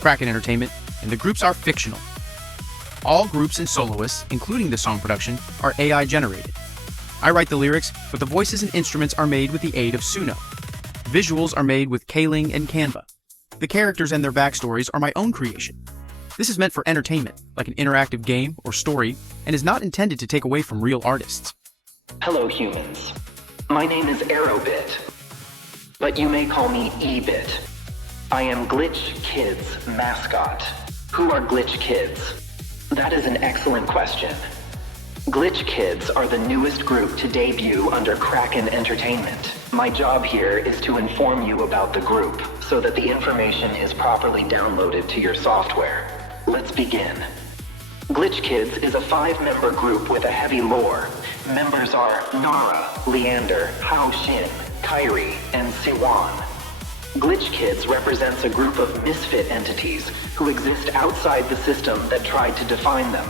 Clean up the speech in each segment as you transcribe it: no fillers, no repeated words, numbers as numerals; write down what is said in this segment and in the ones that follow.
Kraken Entertainment, and the groups are fictional. All groups and soloists, including the song production, are AI generated. I write the lyrics, but the voices and instruments are made with the aid of SUNO. Visuals are made with KLING and Canva. The characters and their backstories are my own creation. This is meant for entertainment, like an interactive game or story, and is not intended to take away from real artists. Hello humans. My name is ARGØ, but you may call me E-Bit. I am Glitch Kids' mascot. Who are Glitch Kids? That is an excellent question. Glitch Kids are the newest group to debut under Kraken Entertainment. My job here is to inform you about the group so that the information is properly downloaded to your software. Let's begin. Glitch Kids is a 5-member group with a heavy lore. Members are Nara, Leander, Shin, Kairi, and Soohyun. Glitch Kids represents a group of misfit entities who exist outside the system that tried to define them.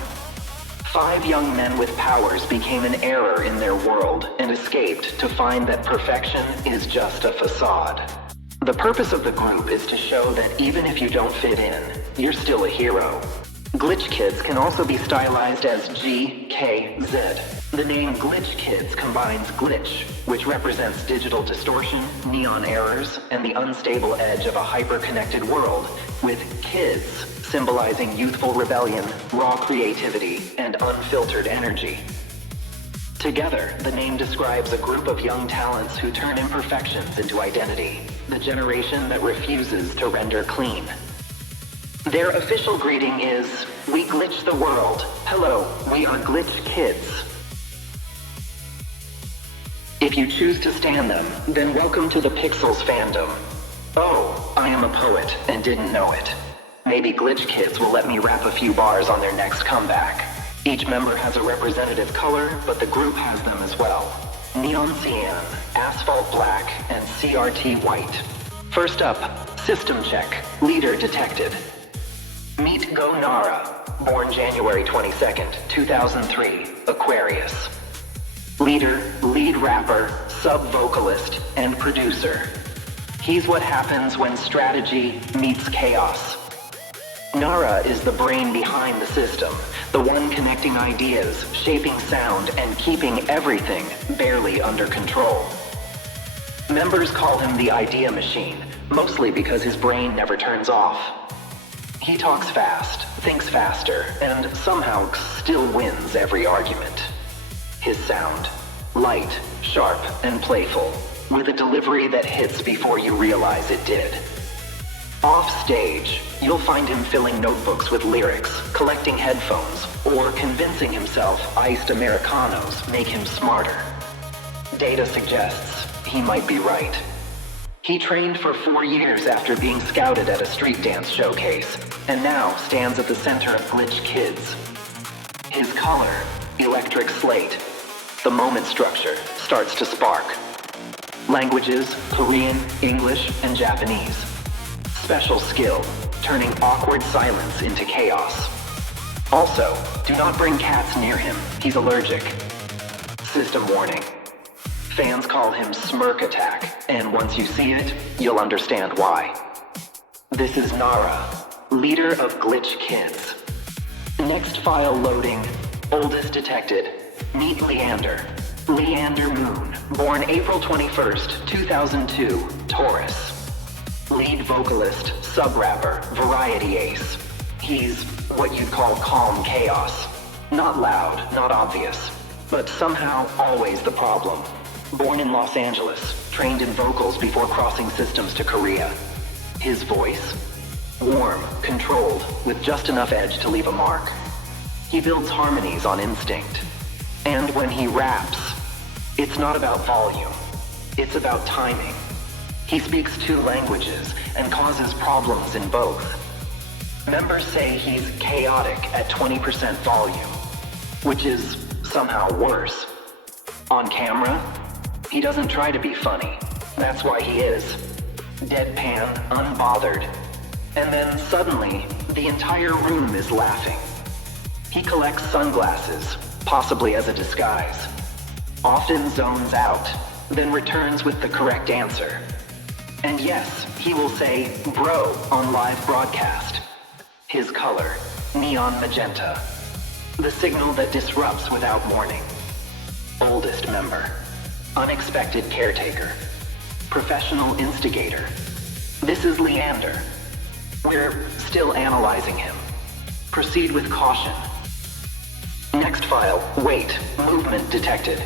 5 young men with powers became an error in their world and escaped to find that perfection is just a facade. The purpose of the group is to show that even if you don't fit in, you're still a hero. Glitch Kids can also be stylized as GKZ. The name Glitch Kids combines glitch, which represents digital distortion, neon errors, and the unstable edge of a hyper-connected world, with kids symbolizing youthful rebellion, raw creativity, and unfiltered energy. Together, the name describes a group of young talents who turn imperfections into identity, the generation that refuses to render clean. Their official greeting is, "We glitch the world. Hello, we are Glitch Kids." If you choose to stand them, then welcome to the Pixels fandom. Oh, I am a poet and didn't know it. Maybe Glitch Kids will let me rap a few bars on their next comeback. Each member has a representative color, but the group has them as well. Neon cyan, asphalt black, and CRT white. First up, system check, leader detected. Meet Go Nara, born January 22nd, 2003, Aquarius. Leader, lead rapper, sub-vocalist, and producer. He's what happens when strategy meets chaos. Nara is the brain behind the system, the one connecting ideas, shaping sound, and keeping everything barely under control. Members call him the idea machine, mostly because his brain never turns off. He talks fast, thinks faster, and somehow still wins every argument. His sound, light, sharp, and playful, with a delivery that hits before you realize it did. Off stage, you'll find him filling notebooks with lyrics, collecting headphones, or convincing himself iced Americanos make him smarter. Data suggests he might be right. He trained for 4 years after being scouted at a street dance showcase, and now stands at the center of Glitch Kids. His color, electric slate. The moment structure starts to spark. Languages, Korean, English, and Japanese. Special skill, turning awkward silence into chaos. Also, do not bring cats near him, he's allergic. System warning. Fans call him Smirk Attack, and once you see it, you'll understand why. This is Nara, leader of Glitch Kids. Next file loading, oldest detected. Meet Leander. Leander Moon, born April 21st, 2002, Taurus. Lead vocalist, sub-rapper, variety ace. He's what you'd call calm chaos. Not loud, not obvious, but somehow always the problem. Born in Los Angeles, trained in vocals before crossing systems to Korea. His voice? Warm, controlled, with just enough edge to leave a mark. He builds harmonies on instinct. And when he raps, it's not about volume. It's about timing. He speaks 2 languages and causes problems in both. Members say he's chaotic at 20% volume, which is somehow worse. On camera, he doesn't try to be funny. That's why he is. Deadpan, unbothered. And then suddenly, the entire room is laughing. He collects sunglasses, possibly as a disguise. Often zones out, then returns with the correct answer. And yes, he will say, bro, on live broadcast. His color, neon magenta. The signal that disrupts without warning. Oldest member. Unexpected caretaker. Professional instigator. This is Leander. We're still analyzing him. Proceed with caution. Next file, wait, movement detected.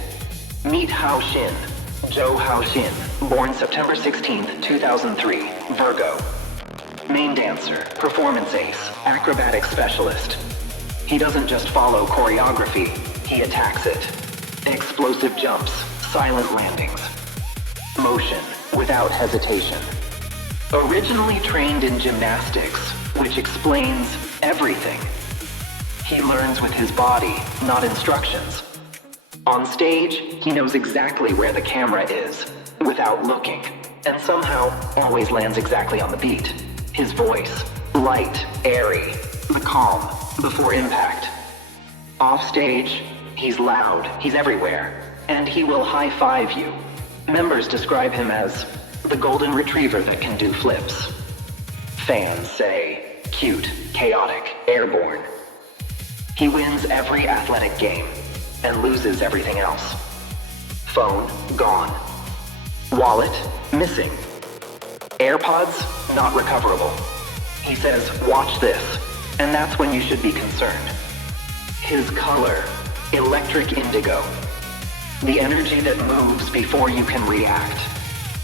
Meet Hao Shin. Zhou Hao Shin, born September 16th, 2003, Virgo. Main dancer, performance ace, acrobatic specialist. He doesn't just follow choreography, he attacks it. Explosive jumps, silent landings. Motion, without hesitation. Originally trained in gymnastics, which explains everything. He learns with his body, not instructions. On stage, he knows exactly where the camera is, without looking, and somehow always lands exactly on the beat. His voice, light, airy, the calm, before impact. Off stage, he's loud, he's everywhere, and he will high-five you. Members describe him as the golden retriever that can do flips. Fans say, cute, chaotic, airborne. He wins every athletic game, and loses everything else. Phone, gone. Wallet, missing. AirPods, not recoverable. He says, watch this, and that's when you should be concerned. His color, electric indigo. The energy that moves before you can react.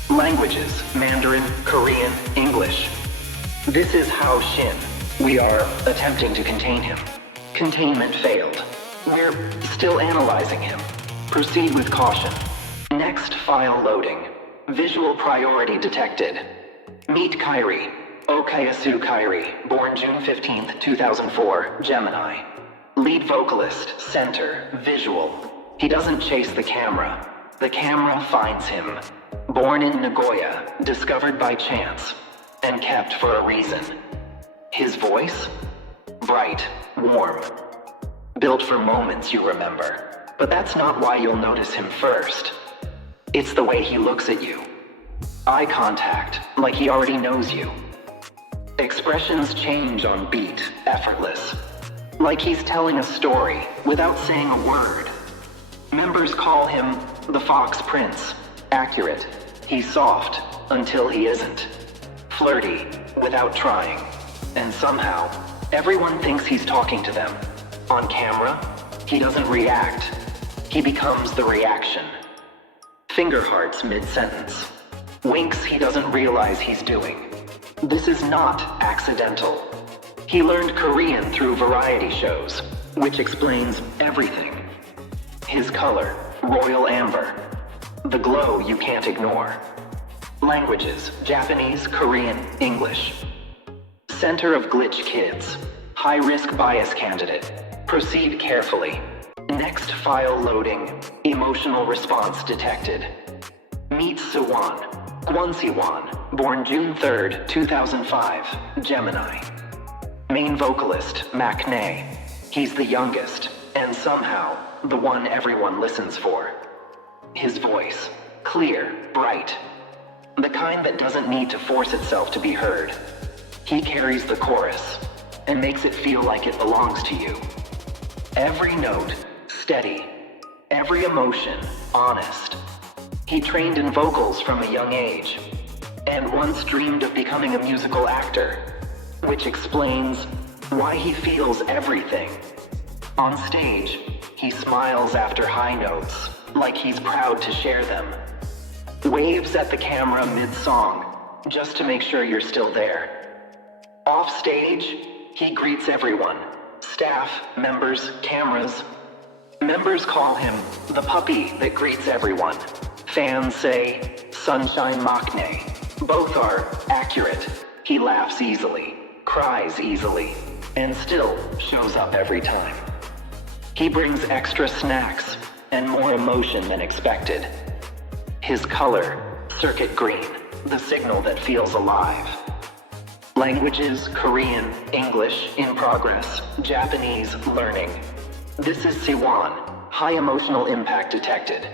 Languages, Mandarin, Korean, English. This is Hao Shin. We are attempting to contain him. Containment failed. We're still analyzing him. Proceed with caution. Next file loading. Visual priority detected. Meet Kairi. Okayasu Kairi, born June 15th, 2004, Gemini. Lead vocalist, center, visual. He doesn't chase the camera. The camera finds him. Born in Nagoya, discovered by chance, and kept for a reason. His voice? Bright, warm. Built for moments you remember. But that's not why you'll notice him first. It's the way he looks at you. Eye contact, like he already knows you. Expressions change on beat, effortless. Like he's telling a story without saying a word. Members call him the Fox Prince. Accurate. He's soft until he isn't. Flirty without trying. And somehow, everyone thinks he's talking to them. On camera, he doesn't react. He becomes the reaction. Finger hearts mid-sentence. Winks he doesn't realize he's doing. This is not accidental. He learned Korean through variety shows, which explains everything. His color, royal amber. The glow you can't ignore. Languages, Japanese, Korean, English. Center of Glitch Kids. High-risk bias candidate. Proceed carefully. Next file loading. Emotional response detected. Meet Soohyun. Gwon-siwon, born June 3rd, 2005, Gemini. Main vocalist, Maknae. He's the youngest, and somehow, the one everyone listens for. His voice, clear, bright. The kind that doesn't need to force itself to be heard. He carries the chorus, and makes it feel like it belongs to you. Every note, steady. Every emotion, honest. He trained in vocals from a young age, and once dreamed of becoming a musical actor, which explains why he feels everything. On stage, he smiles after high notes, like he's proud to share them. Waves at the camera mid-song, just to make sure you're still there. Off stage, he greets everyone, staff, members, cameras. Members call him the puppy that greets everyone. Fans say, Sunshine Maknae. Both are accurate. He laughs easily, cries easily, and still shows up every time. He brings extra snacks and more emotion than expected. His color, circuit green, the signal that feels alive. Languages, Korean, English, in progress, Japanese, learning. This is Siwon, high emotional impact detected.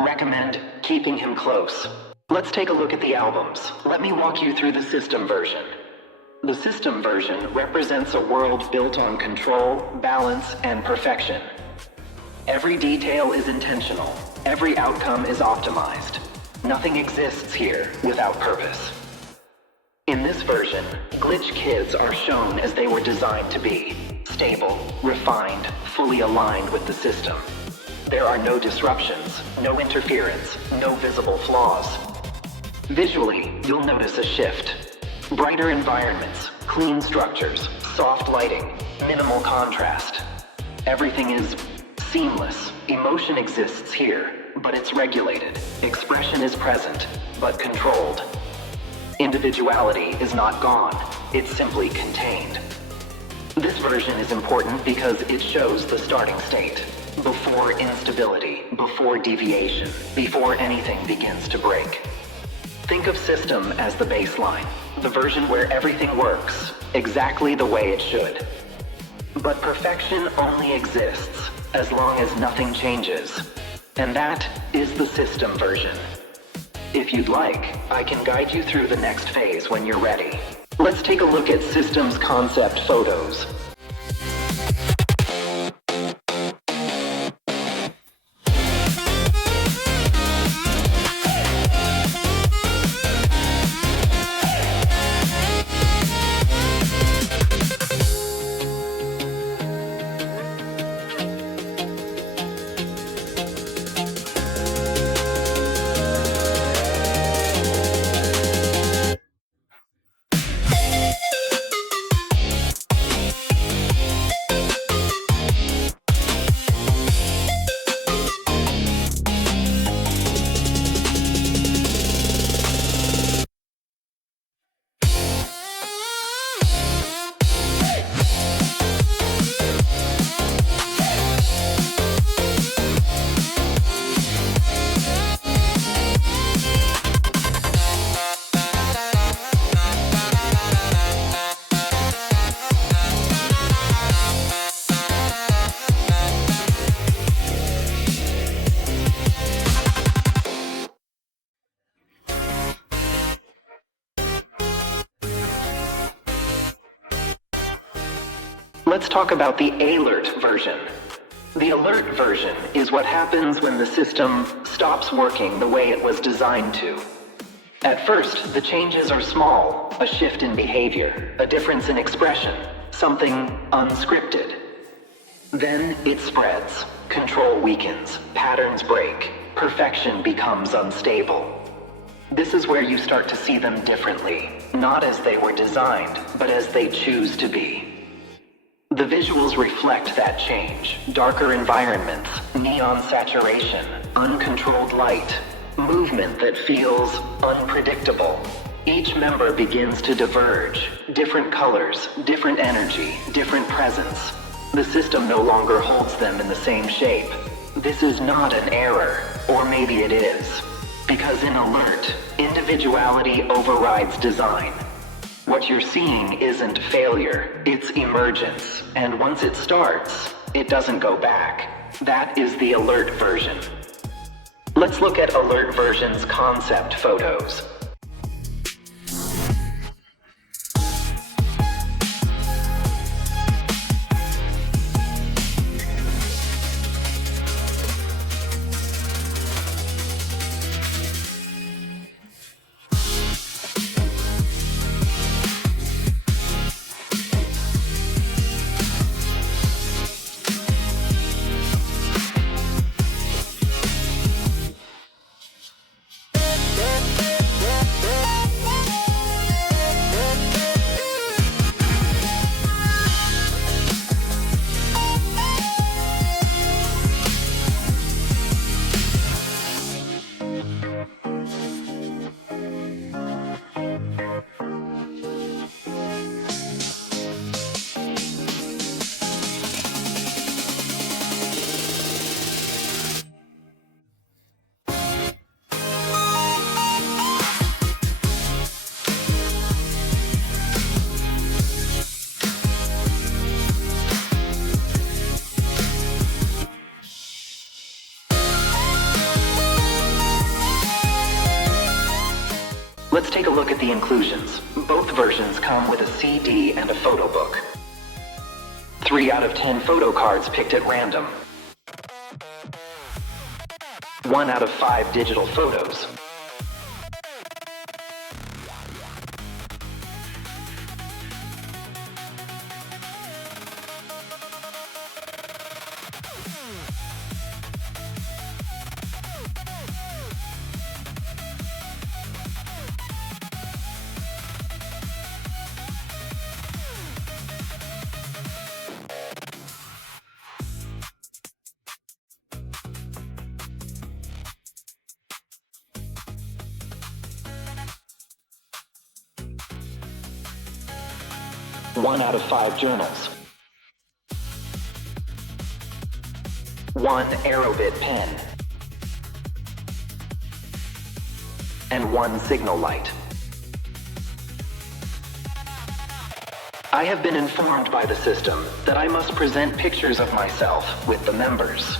Recommend keeping him close. Let's take a look at the albums. Let me walk you through the system version. The system version represents a world built on control, balance, and perfection. Every detail is intentional. Every outcome is optimized. Nothing exists here without purpose. In this version, glitch kids are shown as they were designed to be. Stable, refined, fully aligned with the system. There are no disruptions, no interference, no visible flaws. Visually, you'll notice a shift. Brighter environments, clean structures, soft lighting, minimal contrast. Everything is seamless. Emotion exists here, but it's regulated. Expression is present, but controlled. Individuality is not gone, it's simply contained. This version is important because it shows the starting state. Before instability, before deviation, before anything begins to break. Think of system as the baseline, the version where everything works exactly the way it should. But perfection only exists as long as nothing changes. And that is the system version. If you'd like, I can guide you through the next phase when you're ready. Let's take a look at systems concept photos. Let's talk about the alert version. The alert version is what happens when the system stops working the way it was designed to. At first, the changes are small, a shift in behavior, a difference in expression, something unscripted. Then it spreads, control weakens, patterns break, perfection becomes unstable. This is where you start to see them differently, not as they were designed, but as they choose to be. The visuals reflect that change. Darker environments, neon saturation, uncontrolled light, movement that feels unpredictable. Each member begins to diverge. Different colors, different energy, different presence. The system no longer holds them in the same shape. This is not an error, or maybe it is. Because in alert, individuality overrides design. What you're seeing isn't failure, it's emergence. And once it starts, it doesn't go back. That is the alert version. Let's look at alert version's concept photos. take a look at the inclusions. Both versions come with a CD and a photo book. 3 out of 10 photo cards picked at random. 1 out of 5 digital photos. One out of 5 journals. 1 Aerobit pen. And 1 signal light. I have been informed by the system that I must present pictures of myself with the members.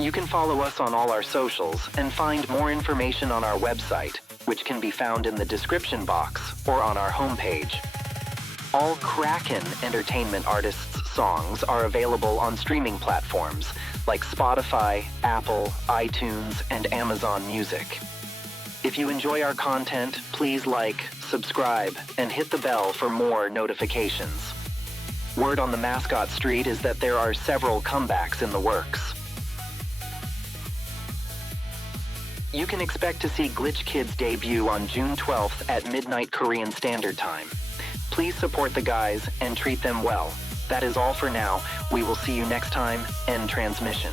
You can follow us on all our socials and find more information on our website, which can be found in the description box or on our homepage. All Kraken Entertainment artists' songs are available on streaming platforms like Spotify, Apple, iTunes, and Amazon Music. If you enjoy our content, please like, subscribe, and hit the bell for more notifications. Word on the mascot street is that there are several comebacks in the works. You can expect to see Glitch Kids debut on June 12th at midnight Korean Standard Time. Please support the guys and treat them well. That is all for now. We will see you next time. End transmission.